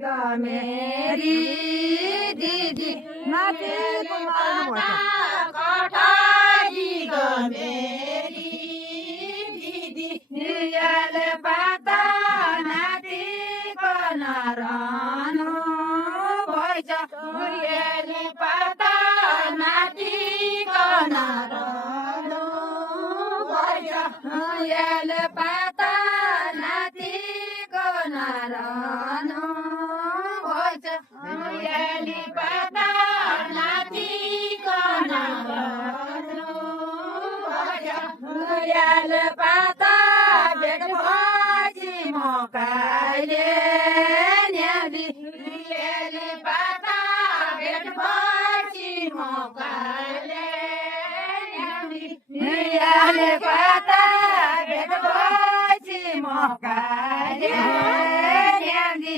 मेरी दिदी नाति कठारी मेरी दिदी नियाले पाता नातिको नरहनु भएछ नियाले पाता नातिको नरहनु भएछ नियाले पाता नातिको नरहनु भएछ नियाले पाता नातिको नरहनु भएछ नियाले पाता भेट भएपछि म कहिले न्याली नियाले पाता भेट भएपछि म कहिले न्याली नियाले पाता भेट भएपछि म कहिले न्याली